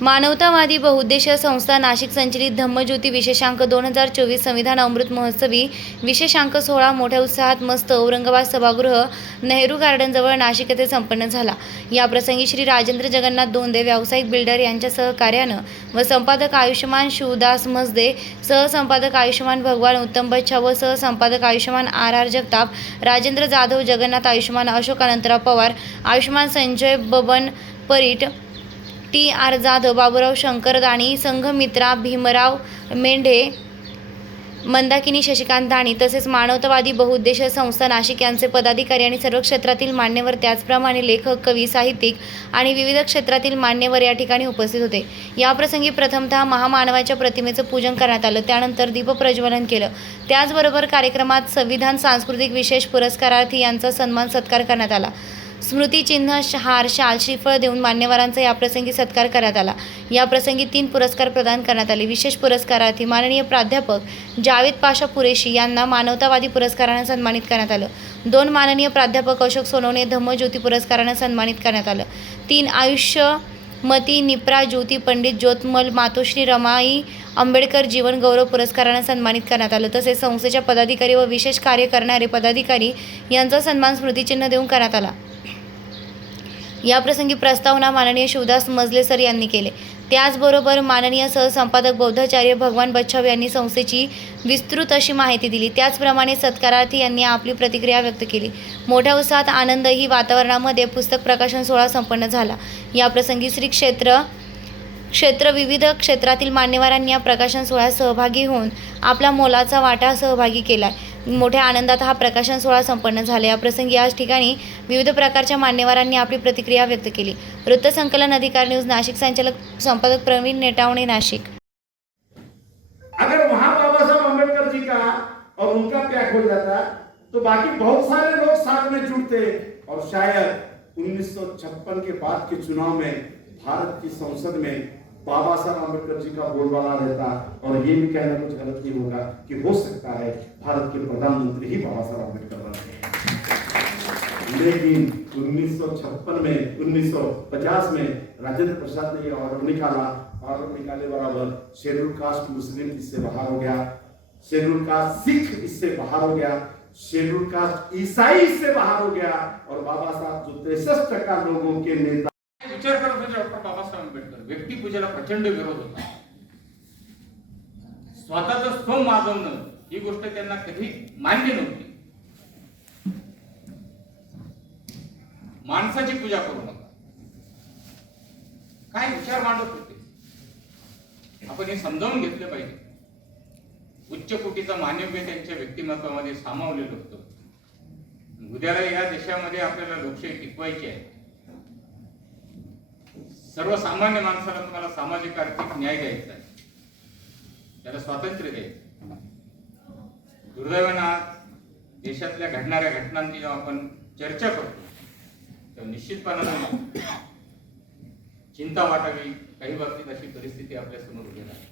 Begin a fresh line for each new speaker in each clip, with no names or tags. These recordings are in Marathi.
मानवतावादी बहुउद्देशीय संस्था नाशिक संचलित धम्मज्योती विशेषांक दोन हजार चोवीस संविधान अमृत महोत्सवी विशेषांक सोहळा मोठ्या उत्साहात मस्त औरंगाबाद सभागृह नेहरू गार्डनजवळ नाशिक येथे संपन्न झाला. या प्रसंगी श्री राजेंद्र जगन्नाथ दोंदे व्यावसायिक बिल्डर यांच्या सहकार्यानं व संपादक आयुष्यमान शिवदास मसदे सहसंपादक आयुष्यमान भगवान उत्तम बच्छा व सहसंपादक आयुष्यमान आर आर जगताप राजेंद्र जाधव जगन्नाथ आयुष्यमान अशोक अनंतराव पवार आयुष्यमान संजय बबन परीट टी आर जाधव बाबूराव शंकर दाणी संघमित्रा भीमराव मेंढे मंदाकिनी शशिकांत दाणी तसेच मानवतावादी बहुउद्देशीय संस्था नाशिक यांचे पदाधिकारी आणि सर्व क्षेत्रातील मान्यवर त्याचप्रमाणे लेखक कवी साहित्यिक आणि विविध क्षेत्रातील मान्यवर या ठिकाणी उपस्थित होते. याप्रसंगी प्रथमतः महामानवाच्या प्रतिमेचं पूजन करण्यात आलं. त्यानंतर दीपप्रज्वलन केलं. त्याचबरोबर कार्यक्रमात संविधान सांस्कृतिक विशेष पुरस्कारार्थी यांचा सन्मान सत्कार करण्यात आला. स्मृतिचिन्ह श- हार शाल श्रीफळ देऊन मान्यवरांचा याप्रसंगी सत्कार करण्यात आला. याप्रसंगी तीन पुरस्कार प्रदान करण्यात आले. विशेष पुरस्कारार्थी माननीय प्राध्यापक जावेद पाशा पुरेशी यांना मानवतावादी पुरस्कारानं सन्मानित करण्यात आलं. दोन माननीय प्राध्यापक अशोक सोनवणे धम्मज्योती पुरस्कारानं सन्मानित करण्यात आलं. तीन आयुष्य मती निप्रा ज्योती पंडित ज्योतमल मातोश्री रमाई आंबेडकर जीवन गौरव पुरस्कारानं सन्मानित करण्यात आलं. तसेच संस्थेच्या पदाधिकारी व विशेष कार्य करणारे पदाधिकारी यांचा सन्मान स्मृतिचिन्ह देऊन करण्यात आला. याप्रसंगी प्रस्तावना माननीय शिवदास मजले सर यांनी केले. त्याचबरोबर माननीय सहसंपादक बौद्धाचार्य भगवान बच्छाव यांनी संस्थेची विस्तृत अशी माहिती दिली. त्याचप्रमाणे सत्कारार्थी यांनी आपली प्रतिक्रिया व्यक्त केली. मोठ्या उत्साहात आनंदही वातावरणामध्ये पुस्तक प्रकाशन सोहळा संपन्न झाला. याप्रसंगी श्री क्षेत्र क्षेत्र विविध क्षेत्रातील मान्यवरांनी या प्रकाशन सोहळ्यात सहभागी होऊन आपला मोलाचा वाटा सहभागी केला मोठ्या आनंदात हा प्रकाशन सोहळा संपन्न झाला. या प्रसंगी याच ठिकाणी विविध प्रकारच्या मान्यवरांनी आपली प्रतिक्रिया व्यक्त केली. वृत्तसंकलन अधिकार न्यूज नाशिक संचालक संपादक प्रवीण नेटावणे नाशिक.
अगर वहां बाबा साहब अम्बेडकर जी का और उनका त्याग हो जाता तो बाकी बहुत सारे लोग साथ में जुड़ते और शायद 1956 के बाद के चुनाव में भारत की संसद में बाबा साहब अंबेडकर जी का बोलबाला रहता और ये भी कहना कुछ गलत नहीं होगा कि हो सकता है भारत के प्रधानमंत्री ही बाबा साहब अंबेडकर बनते लेकिन 1956 में 1950 में राजेंद्र प्रसाद ने ये ऑर्डर निकाला। ऑर्डर निकाले बराबर शेड्यूल कास्ट मुस्लिम इससे बाहर हो गया। शेड्यूल कास्ट सिख इससे बाहर हो गया। शेड्यूल कास्ट ईसाई इससे बाहर हो गया। और बाबा साहब जो तिरसठ टक्का लोगों के नेता
पूजेला प्रचंड विरोध होता. स्वतःच स्तोम माजवणं ही गोष्ट त्यांना कधी मान्य नव्हती. माणसाची पूजा करू नका. काय विचार मांडत होते? आपण हे समजावून घेतलं पाहिजे. उच्च कोटीचा मानव्य त्यांच्या व्यक्तिमत्वामध्ये सामावलेलं होतं. उद्याला या देशामध्ये आपल्याला लोकशाही टिकवायची आहे. सर्वसामान्य माणसाला तुम्हाला सामाजिक आर्थिक न्याय द्यायचा आहे. त्याला स्वातंत्र्य द्यायचं दुर्दैवानं आज देशातल्या घडणाऱ्या घटनांची जेव्हा आपण चर्चा करतो तेव्हा निश्चितपणानं चिंता वाटावी काही बाबतीत अशी परिस्थिती आपल्यासमोर उभी आहे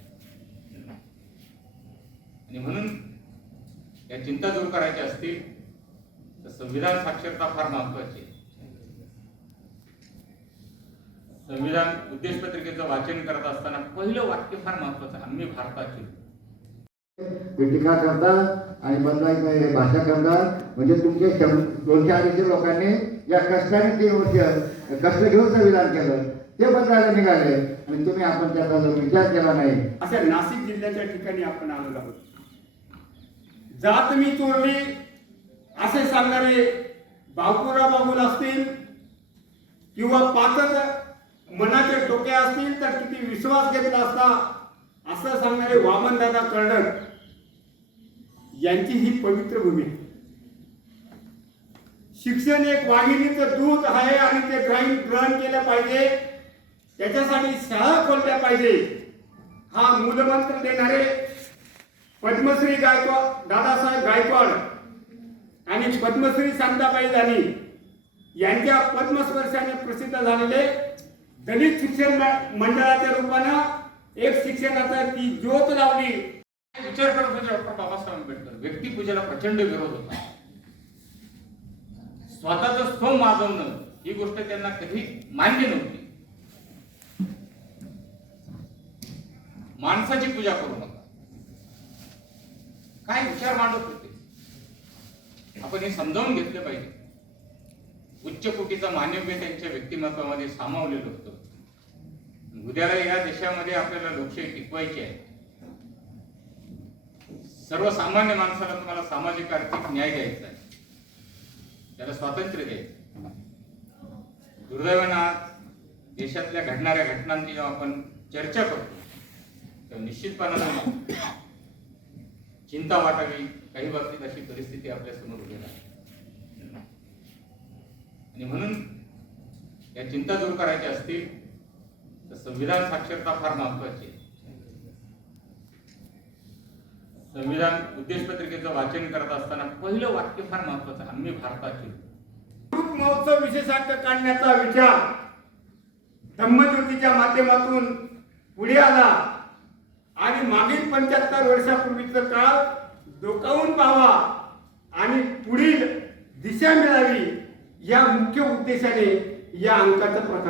आणि म्हणून या चिंता दूर करायच्या असतील तर संविधान साक्षरता फार महत्वाची आहे. संविधान उद्देश पत्रिकेचं वाचन करत असताना पहिलं वाक्य फार महत्वाचं आहे. आम्ही भारताचे.
ते टीका करतात आणि बदलायची भाषा करतात? म्हणजे तुमचे दोनशे अडीचशे लोकांनी या कष्टाने तीन वर्ष कष्ट घेऊन संविधान केलं. ते बदलायला निघाले. आणि तुम्ही आपण त्याचा जर विचार केला नाही.
अशा नाशिक जिल्ह्याच्या ठिकाणी आपण आलेलो आहोत. जात मी चोरली असे सांगणारे बापूराव बाबूल असतील किंवा पाचच मनाचे डोके असतील तर किती विश्वास घेतला असता असं सांगणारे वामनदादा कर्णक यांची ही पवित्र भूमी आहे. शिक्षण एक वाहिनीच दूध आहे आणि ते ग्रहण ग्रहण केलं पाहिजे त्याच्यासाठी शाळा खोलल्या पाहिजे हा मूलमंत्र देणारे पद्मश्री गायकवाड दादासाहेब गायकवाड आणि पद्मश्री शांताबाई दानी यांच्या पद्मस्पर्शाने प्रसिद्ध झालेले दलित शिक्षण मंडळाच्या रूपानं एक शिक्षणाचा ती ज्योत लावली.
विचार करत होते डॉक्टर बाबासाहेब आंबेडकर. व्यक्तिपूजेला प्रचंड विरोध होता. स्वतःच स्तोम माजवणं ही गोष्ट त्यांना कधी मान्य नव्हती. माणसाची पूजा करू नका. काय विचार मांडत होते? आपण हे समजावून घेतलं पाहिजे. उच्च कोटीचा मानव्य त्यांच्या व्यक्तिमत्वामध्ये सामावलेलं होतं. उद्याला या देशामध्ये आपल्याला लोकशाही टिकवायची आहे. सर्वसामान्य माणसाला तुम्हाला सामाजिक आर्थिक न्याय द्यायचा आहे. त्याला स्वातंत्र्य द्यायचं दुर्दैवानं आज देशातल्या घडणाऱ्या घटनांची जेव्हा आपण चर्चा करतो तेव्हा निश्चितपणानं चिंता वाटावी काही बाबतीत अशी परिस्थिती आपल्यासमोर उभी राहते आणि म्हणून या चिंता दूर करायच्या असतील संविधान साक्षरता फार महत्वाची आहे संविधान उद्देश पत्रिकेचं वाचन करत असताना पहिलं वाक्य फार महत्वाचं आहे. आम्ही भारताचे
महोत्सव विशेषांक काढण्याचा विचार धम्मज्योतीच्या माध्यमातून पुढे आला आणि मागील पंच्याहत्तर वर्षापूर्वीचं काळ डोकावून पाहावा आणि पुढील दिशा मिळावी या मुख्य उद्देशाने या अंकाचं प्रकार